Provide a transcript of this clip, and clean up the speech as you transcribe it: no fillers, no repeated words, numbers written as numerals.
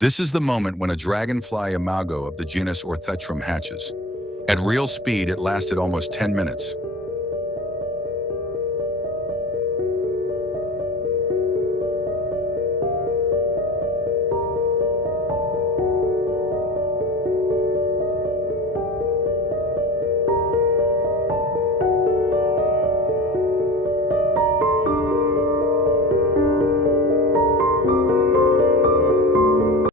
This is the moment when a dragonfly imago of the genus Orthetrum hatches. At real speed, it lasted almost 10 minutes.